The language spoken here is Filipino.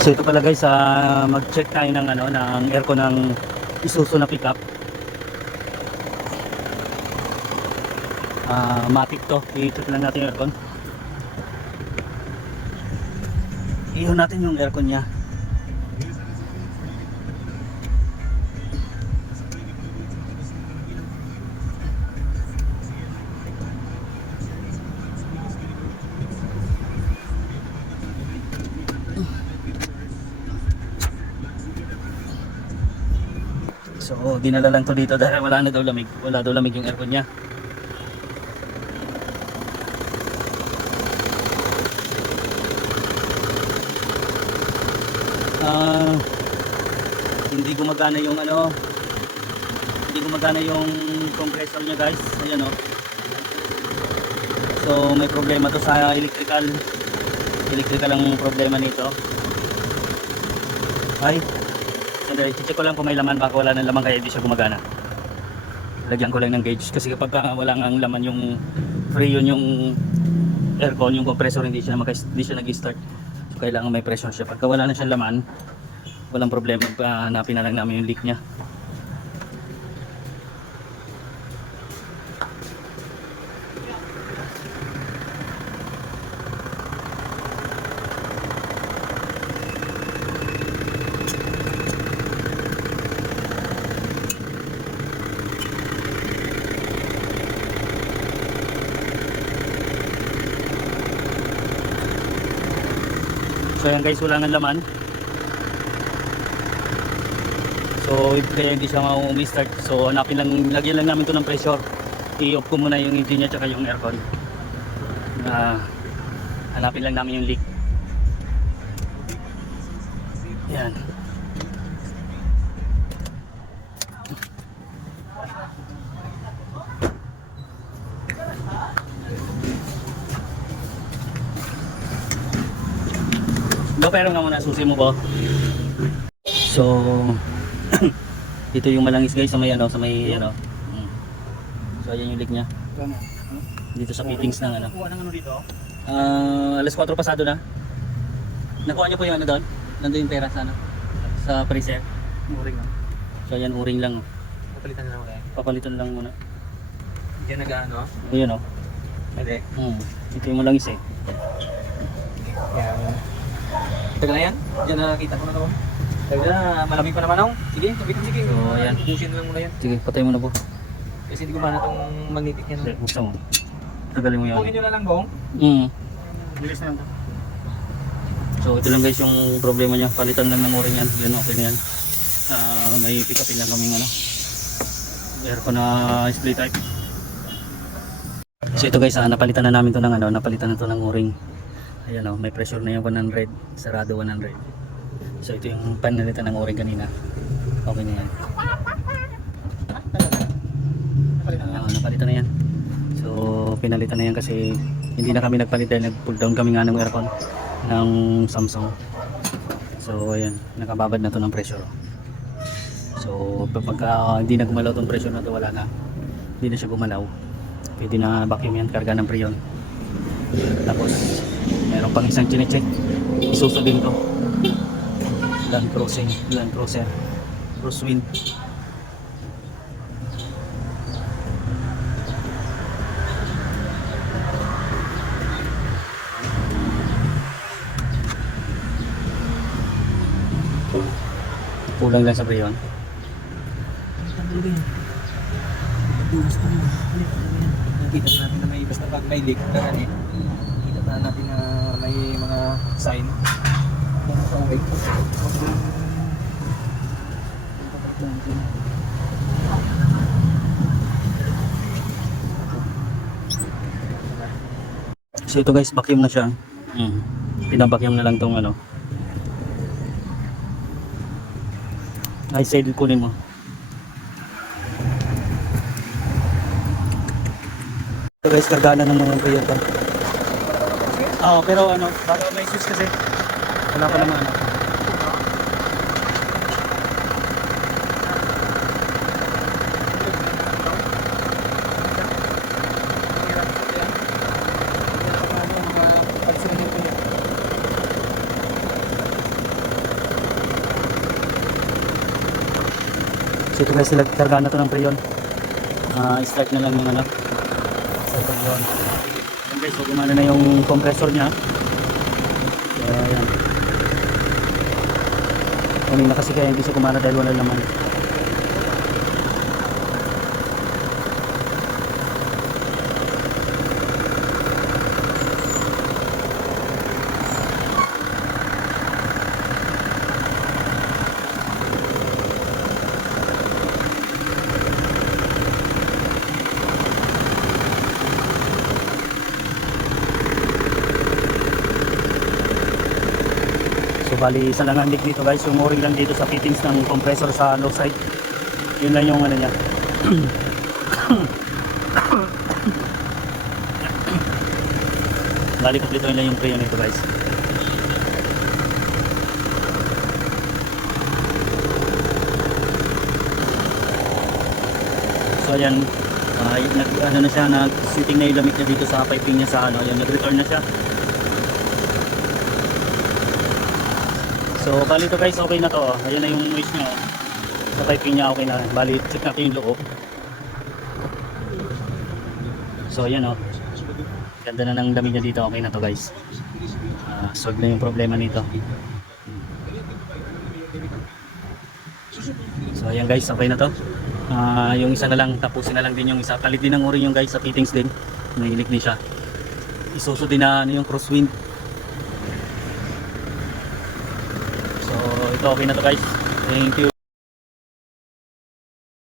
So ito pala guys, mag-check tayo ng ano ng aircon ng Isuzu na pickup. Matic to. I-check lang natin yung aircon. Iyon natin yung aircon niya. So dinala lang to dito dahil wala na daw lamig. Wala daw lamig yung aircon niya. Hindi gumagana yung ano, hindi gumagana yung compressor niya guys. Ayan oh. So may problema to sa electrical ang problema nito. Ay, sandali, check ko lang kung may laman. Baka wala ng laman kaya hindi siya gumagana. Lagyan ko lang ng gauge kasi kapag wala ang laman yung free yun yung aircon, yung compressor hindi siya nag-start. So kailangan may pressure siya. Pagka wala na siyang laman, walang problema. Hanapin na lang namin yung leak niya. So yan guys, wala ng laman. So kaya hindi siya ma-start. So lagyan lang namin to ng pressure. I-off ko muna yung engine niya tsaka yung aircon. Hanapin lang namin yung leak. Yan. Pero nga muna susi mo po. So ito yung malangis guys sa may ano, So ayan yung leak niya. Dito sa fittings ng ano. Nakuha ng ano dito? Alas 4 pasado na. Nakuha niyo po yung ano doon? Nandoon yung pera sa ano? Sa freezer. Uring lang. So ayan, uring lang. Papalitan na lang ulit. Papalitan lang muna. Diyan nag-ano? Ayan oh. Pwede. Ito yung malangis eh. Yan. Tagal na yan. Diyan nakita ko na ito. Tagal na, malamig pa naman ako. Sige, sige. So ayan. Pusin lang muna yan. Sige, patay mo na po. Kasi hindi ko ba na itong magnetic yan. Sige, buksan mo. Tagalin mo yan. Pugin nyo na lang, Bong. Bilis na lang to. So ito lang guys yung problema niya. Palitan lang ng uring yan. Yan, okay na yan. May pick upin lang kaming ano, aircon na split type. So ito guys, napalitan na namin to ng ano, napalitan na to ng uring. Ayan oh, may pressure na yung 100, sarado 100. So ito yung panalitan ng uring kanina. Okay na yan. Napalitan na yan. So pinalitan na yan kasi hindi na kami nagpalitan, nag-pull down kami nga ng aircon ng Samsung. So ayan, nakababad na to ng pressure. So pagka hindi na gumalaw tong pressure na to, wala na, hindi na siya gumalaw, pwede na vacuum yan, karga ng preyon. Tapos meron pang isang chinecheck, Isuzu din to, Land Cruiser Crosswind. Kulang lang sa preyon. Nakita natin na may, basta pag may leak na nakita na natin na may mga sign. Okay. So ito guys, vacuum na siya. Pinabacuum na lang tong ano. Ay, side kunin mo. So guys, karga na ng mga preyon to. Pero ano, bago may switch kasi wala pa naman ano. So ito guys, nagkarga na to ng preyon. Start na lang yung ano. Sa preyon. Yan guys, so gumana na yung compressor niya. So ayan. Kanina kasi kaya hindi siya gumana dahil wala naman. So bali isa lang ang leak dito guys, yung o-ring lang dito sa fittings ng compressor sa low side. Yun lang yung ano niya. Bali kompleto nila yung preyon nito guys. So ayan, ano na siya, nag-sitting na yung lamig niya dito sa piping niya sa ano, ayan, nag-return na siya. So bali ito guys, okay na to. Ayan na yung noise niya. Sa piping niya okay na. Bali check natin yung loob. So ayan o. Ganda na ng dami niya dito. Okay na to guys. Solve na yung problema nito. So ayan guys, okay na to. Yung isa na lang, tapusin na lang din yung isa. Palit din ng o-ring yung guys sa fittings din. Nahilik din siya. Isuso din na ano yung crosswind. So ito okay na to guys. Thank you.